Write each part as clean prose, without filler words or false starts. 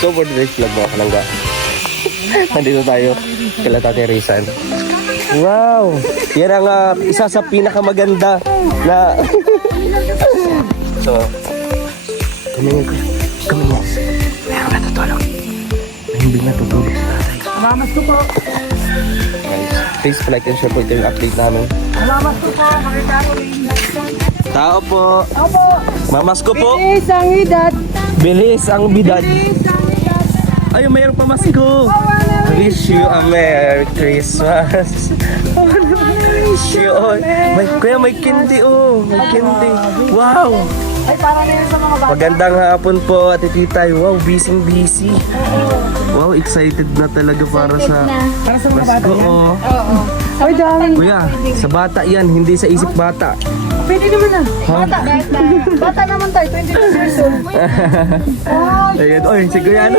So for today's vlog mga kalangga, nandito tayo kila Tate Rizan. Wow! Yan ang isa sa pinakamaganda na... So, kami nga. Meron natutulog. Hindi natutulog si tatay. Salamat ko po. Guys, please like and share po ito yung update namin. Salamat ko po. Makikaro rin. Tao po. Opo. Mamas ko po. Bilis ang edad. Bilis ang bidad. Bilis ang edad. Ay, mayroong pamasko. Wish you a Merry Christmas. Wish you all. Kuya, may candy oh. May candy. Wow. Ay, para na yun sa mga bata. Magandang hapon po, Ate Titay. Wow, busy. Wow, excited na talaga para sa Para sa mga bata Pasko. yan. Oh. Oo. Ay, dami. Kuya, sa bata yan, hindi sa isip bata. Pwede naman na. Bata. Bata naman tayo. 22 years old. Oh, Ayun, oy, si Kuya ano,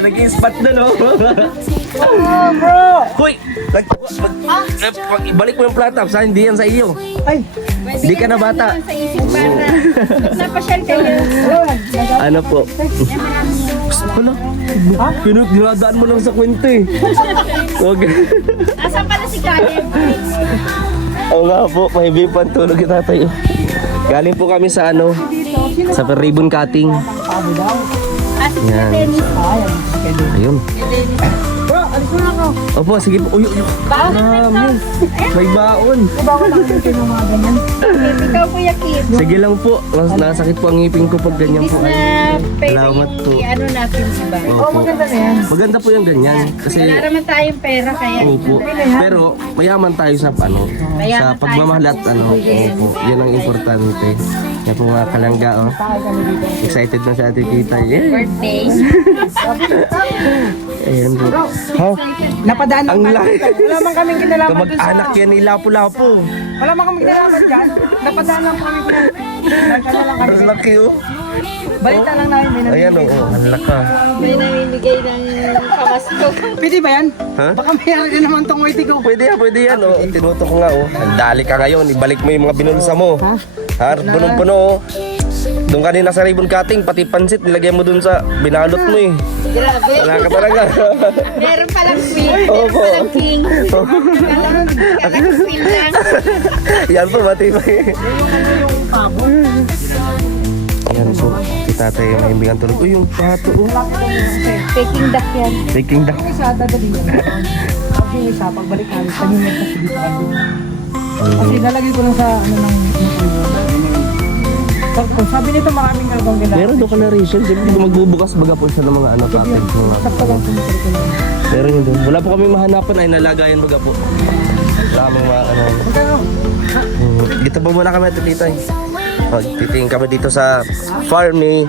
nag-i-spot na no? bro. Hoy! Ibalik mo yung platap, sa hindi yan sa iyo. Ay. Hindi ka na bata. Sa isip para napasyal kayo. Ano po? Hala, dinadaan mo lang sa kwento eh. Huwag. Asan pala si Caleb? Oo nga po, may pantulog yung tatay. Galing po kami sa ano, sa ribbon cutting. Asan si Yan. Dennis? Ayun. Bro, alis mo na ako. Opo, sige po. Uy. Marami. May baon. Bako lang natin yung mga ganyan. Ikaw Kuya Kid. Sige lang po. Nasakit po ang ngipin ko pag ganyan po. Na pwede Salamat po. ano natin iba. Oh, Opo. maganda na yan. Maganda po yung ganyan. Kasi, Wala naman tayong pera kaya opo. Pero, mayaman tayo sa ano, Mayaman sa tayo pagmamahal at sa ano. Opo. Yan ang importante. Yan po mga kalangga, oh. Excited na si Ate Tita. Yeah. birthday. Ayan po. Ha? Napadaan Ang lang laki. tayo. Wala man kaming kinalaman dun sa... Kamag-anak yan ni Lapu-Lapu. Wala man kaming kinalaman dyan. Napadaan lang kami kung... Nagkano lang kami. Ang laki, oh. Balita lang namin. May Ayan, oh. Ang laka. May namimigay ng pamasko. Pwede ba yan? Ha? Baka mayroon din naman tong waiting ko. Pwede yan, oh. Tinutok ko nga, oh. Dali ka ngayon. Ibalik mo yung mga binulsa mo. Ha? Punong-puno, oh. Doon kanina sa ribbon cutting, pati pansit, nilagay mo dun sa binalot mo eh. Grabe. Wala ka talaga. Meron palang queen. Meron Opo. palang king. Kala ko queen lang. Yan po, matibay. Yan po, si tatay yung mahimbingan tulog. Uy, yung pato, oh. Peking duck yan. Taking duck. Isa dadali yan. Kasi yung isa, pagbalik namin, kanina kasi dito kami. Kasi lalagay ko lang sa ano ng... Sabi nito maraming albang gila. Meron doon ka na ration. Siyempre, magbubukas baga po siya ng mga ano, package. Sakto lang sumusunod ko lang. Meron yun doon. Wala po kami mahanapan ay nalagayan baga po. Wala kami mga ano. Magkano? Dito po muna kami at titay. Titingin kami dito sa farm ni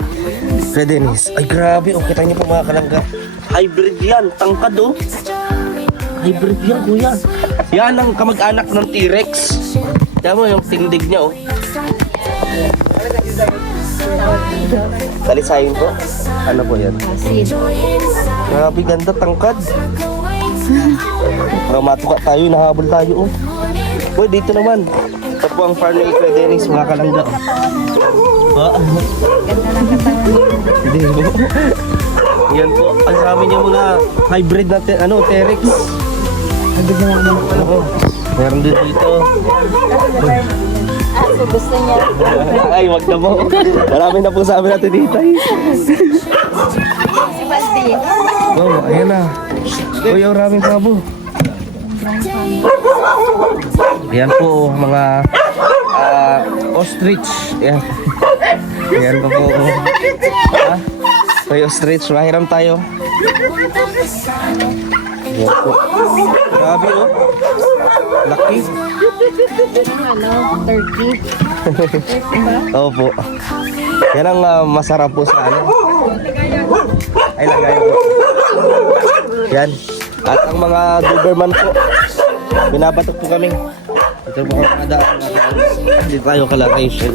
Kuya Dennis. Ay grabe, oh, kita niyo po mga kalangga. Hybrid yan, tangkad oh. Hybrid yan kuya. Yan ang kamag-anak ng T-Rex. Tiyan mo yung tindig niya oh. Talisayin po. Ano po yan? Asin. Grabe ganda, tangkad. Para matuka tayo, nahabol tayo oh. Uy, dito naman. Ito po ang farm ni Kuya Dennis, mga kalangga. Ganda ng katawan. Hindi po. Yan po, ang dami niya mga hybrid na T-Rex. Hybrid na naman. Oo. Meron din dito. So gusto niya. Ay, wag na po. Marami na po sa amin natin dito. Si Baldi. Oh, ayan na. Uy, maraming sabo. Ayan po, mga ostrich. Ayan. Ayan po po. Ha? May ostrich, mahiram tayo. Ayan po. Grabe oh. Laki. Ano? Turkey. Opo. Yan ang masarap po sa ano. Ay, lagay po. Yan. At ang mga Doberman po, binabatok po kami. Ito po ang kadaan. Hindi tayo ka-location.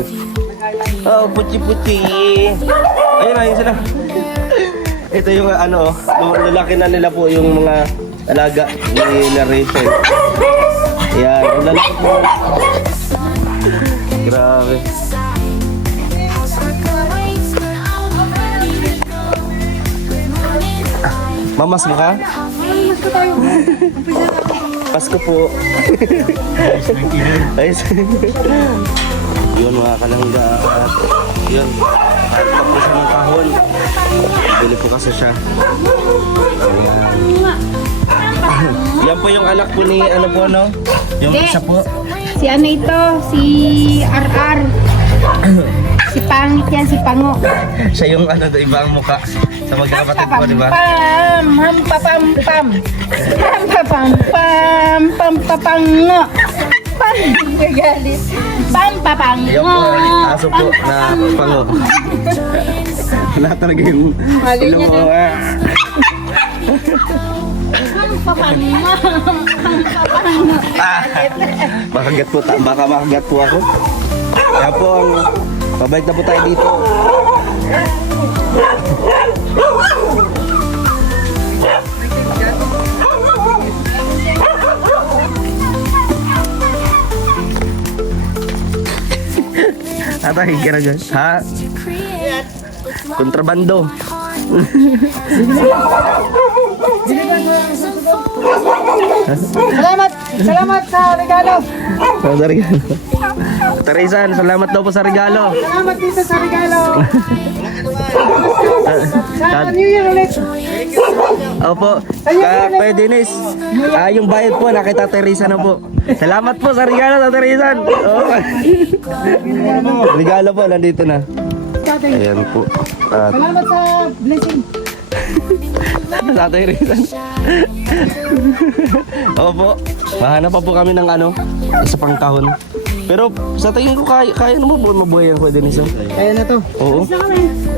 Oh, puti-puti. Ayun na, yun sila. Ito yung ano, lalaki na nila po yung mga alaga ni Rachel. Yan, ang lalaki po. Grabe. Mamas mo ka? Mas ko tayo. Umpisa na ako. Pasko po. Ayos. Yun mga kalangga. At yun. At tapos siya ng kahon. Bili po kasi siya. Ayan. Yan po yung anak po ni ano po no? Yung Hindi. isa po. Si ano ito? Si RR. Si Pangit yan, si Pango. Siya yung ano, iba ang mukha. Sa magkakapatid po, di ba? Pam, ham, papam, pam. Ham, papam, pam, pam, papango. Pam, gagalit. Pam, papango. Yung po, aso po na pango. Wala talaga yung Mali niya ilong, din. ah. Pam, papango. Pam, papango. Makagat po, baka makagat po ako. Kaya po, pabalik na po tayo dito. Atay, kira dyan. Ha? Kontrabando. Salamat sa regalo. Sa regalo. Teresan, salamat daw po sa regalo. Salamat dito sa regalo. Sa New Year ulit. Opo, Kuya Dennis. Yung bayad po, nakita Teresa na po. Salamat po sa regalo sa Teresan. Oh. Regalo po, nandito na. Tatay. Ayan po. At Salamat sa blessing. sa Teresan. Opo, mahanap pa po kami ng ano, isa pang kahon. Pero sa tingin ko kaya naman po mabuhay ang Kuya Dennis. Oh. Kaya na to. Oo.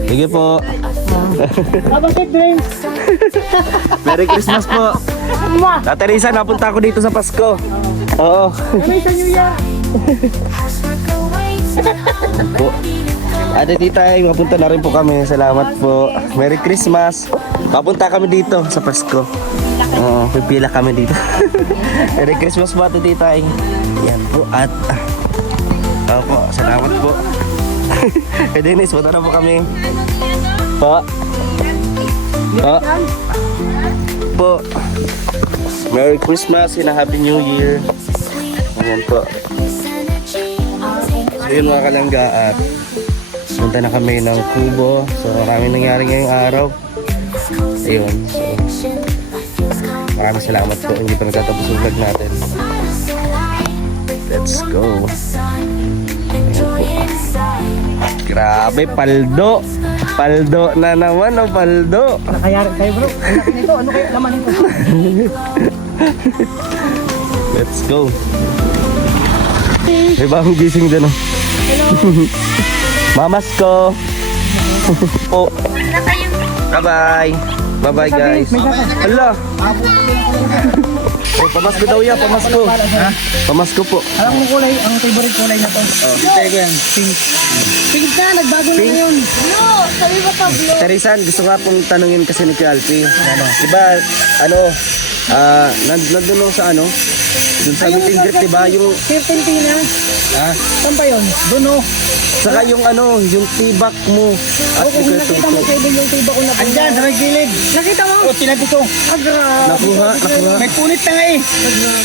Sige po. Habang cake dreams. Merry Christmas po. Sa Teresa, napunta ako dito sa Pasko. Oo. Kami sa New Year. Po. Ate tita, mapunta na rin po kami. Salamat po. Merry Christmas. Papunta kami dito sa Pasko. Oo, pipila kami dito. Merry Christmas po ate tita. Yan po at opo, salamat po. Kay Dennis, punta na po kami. Po. Po. Po. Merry Christmas and a Happy New Year. Ayan po. So yun mga kalangga at punta na kami ng Kubo. So maraming nangyari ngayong araw. Ayun. So maraming salamat po. Hindi pa nagtatapos yung vlog natin. Let's go. Ayan po. Grabe, paldo. Paldo na naman, oh, paldo. Nakayari tayo bro. Ang laki nito. Ano kayo laman nito? Let's go. May bagong gising dyan, oh. Mamas ko. Po. Bye-bye. Bye-bye, guys. Hala. Oh, pamasko daw yan, pamasko. Ha? Pamasko po. Alam mo kulay, ang favorite kulay na to. Tayo ko yan. Pink. Pink na, nagbago na ngayon. No, sabi mo ka, blue. Teresan, gusto nga pong tanungin kasi ni Kuya Alfie. Diba, nandun ako sa dun sa meeting greet, diba, yung, Serpentina. ha? Saan pa yun? Doon o. Saka yung yung tibak mo. At Kung nakita mo kayo yung tuba ko na po. Andyan, sa may gilid. Nakita mo? O, tinabi ko. Agra. nakuha. May punit na nga eh.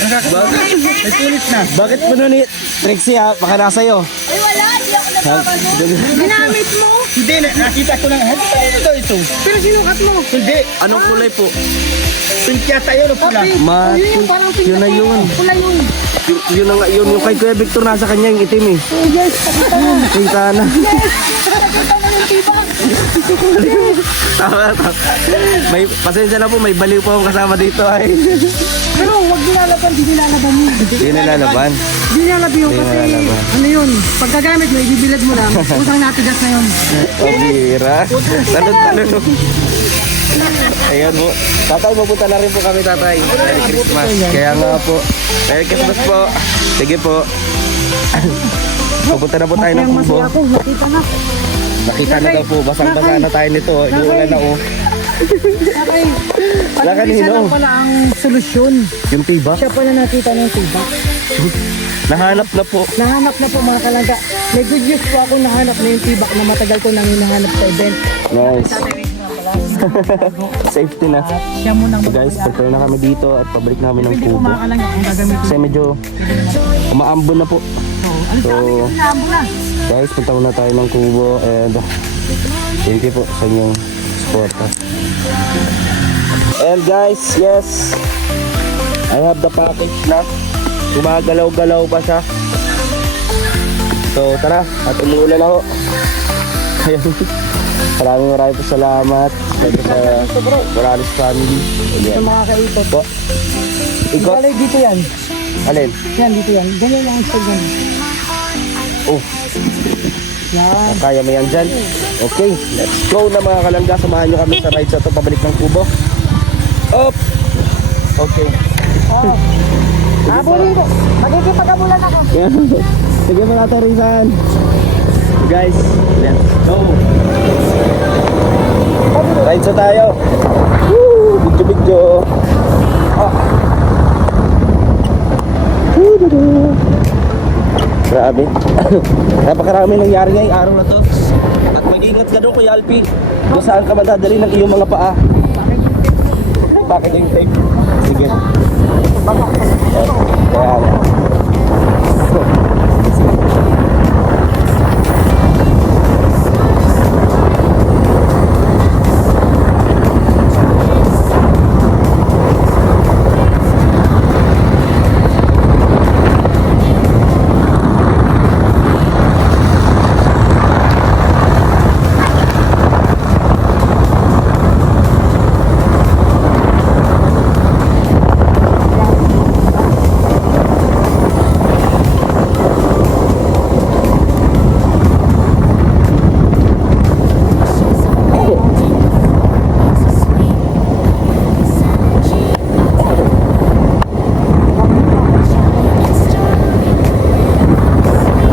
Bakit? May punit na. Bakit mo nun Trixie ha? Baka nasa'yo. Ay, wala. Hindi ako nagpapano. Ginamit mo? Hindi, nakita ko lang. Hindi pa nito daw ito. Pero sinukat mo. Hindi. Anong kulay po? Pink yata yun o pula. Yun, parang pink Yun na yun. Pula yun. Yun na nga, yun yung kay Kuya Victor nasa kanya yung itim eh. Oh yes, nakita mo. Kita na. Nakita mo yung tiba. Tama. May, pasensya na po, may baliw po akong kasama dito ay. Pero huwag nilalaban, di nilalaban mo. Hindi nilalaban. Di nilalaban yun Di kasi nilalaban. ano yun, pagkagamit mo, ibibilad mo lang. Usang natigas na yun. Pabira. Talon. Ayan po. Tatay, mapunta na rin po kami, tatay. Merry Christmas. Kaya nga po. Merry Christmas po. Sige po. Pupunta na po tayo ng Masayang Kubo. masaya ako, nakita na. Nakita na daw po. Basang-basa na tayo nito. Iulan na oh. Okay. Wala kanino. Siya lang pala ang solusyon. Yung tibak. Siya pala nakita ng tiba. Nahanap na po. Nahanap na po mga kalangga. May good news po ako nahanap na yung tibak na matagal ko nang hinahanap sa event. Nice. Safety na. At siya munang So guys, prepare na kami dito at pabalik namin ng Pwede kubo. kumakalang ang gagamitin. Kasi medyo umaambon na po. Ano So, Labo na. guys, punta muna tayo ng kubo and thank you po sa inyong support. And guys, yes, I have the package na. Gumagalaw-galaw pa siya. So tara, at umuulan na ho. Ayan. Maraming po salamat sa Morales family. Sa Ayan. mga kaipot. Po. Ikot. Balik dito yan. Alin? Yan, dito yan. Ganyan lang ang stag yan. Oh, Yan. kaya mo yan dyan. Okay, let's go na mga kalangga. Samahan nyo kami sa ride sa ito, pabalik ng kubo. Up! Okay. Oh. Habulin ko. Magkikipag-abulan ako. Yan. Sige mga Terisan. Guys, let's go. Ride sa tayo. Woo! Video. Ah. Grabe. Napakarami nangyari ngayong araw na to. At mag-ingat ka doon Kuya Alpi. Kung saan ka madadali ng iyong mga paa. Bakit yung tape? Sige. Kaya nga.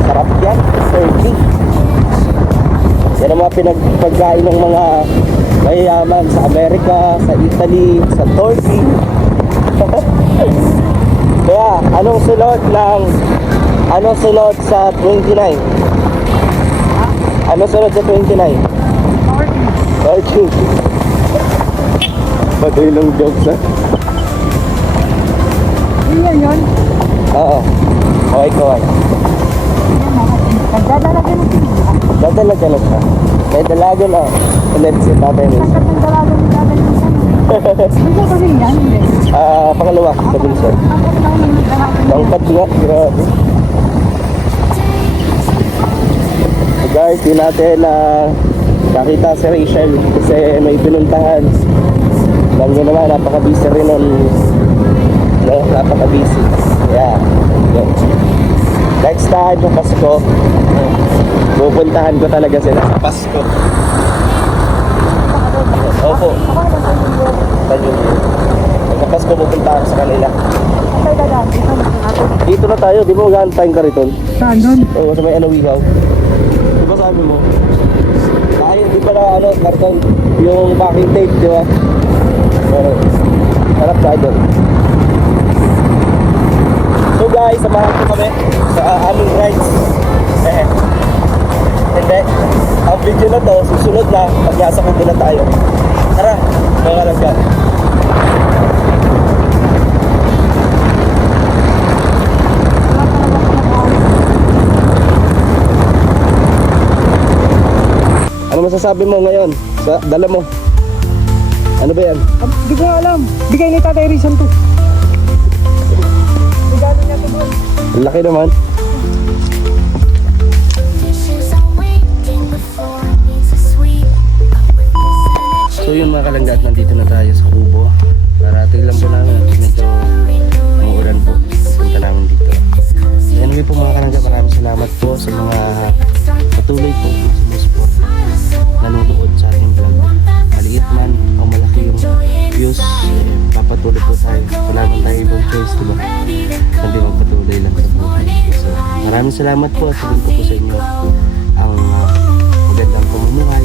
Sarap yan, turkey. Yan ang mga pinagpagkain ng mga mayayaman sa Amerika, sa Italy, sa Turkey. Kaya, anong sunod sa 29? Anong sunod sa 29? Turkey. Padulong jokes ha? Yan yun. Oo. Okay, kaway. Nagdadalagay mo sila. Dadalaga na siya. May dalaga na. Let's see, tatay mo. Ang dalaga mo dadalagay mo sana. Hindi ko rin yan. Hindi. Pangalawa, sa Wilson. Ako rin ako nang nagdalagay. Tangkad nga, grabe. So guys, di natin nakita si Rachel kasi may pinuntahan. Alam nyo naman, napaka-busy rin nun. No? Napaka-busy. Yeah. Next time sa Pasko, pupuntahan ko talaga sila sa Pasko. Opo. Sa Pasko pupuntahan sa kanila. Ay, dadaan. Ito na natin. Dito na tayo, di ba mag-aantay ka rito? Saan doon? Oo, sa may Anawihaw. Di ba sabi mo? Di ba na karton, yung backing tape, di ba? Pero, harap tayo doon. So guys, samahan ko kami sa aming rides. Hindi, ang video na to, susunod na, pag nasa kubo na tayo. Tara, mga kalangga. Ano masasabi mo ngayon sa dala mo? Ano ba yan? Hindi ko alam. Bigay ni Tatay Rizal to. Regalo niya to, boy. Ang laki naman. So yun mga kalanggat, nandito na tayo sa kubo. Parating lang po namin. Medyo umuulan po. Punta namin dito. Anyway po mga kalanggat, maraming salamat po sa mga patuloy po na sumusupport, nanonood sa ating vlog. Maliit man o malaki yung views, papatuloy po tayo. Wala naman tayo ibang choice, diba? Hindi magpatuloy lang sa buhay. So maraming salamat po at sabihin ko po sa inyo ang magandang pamumuhay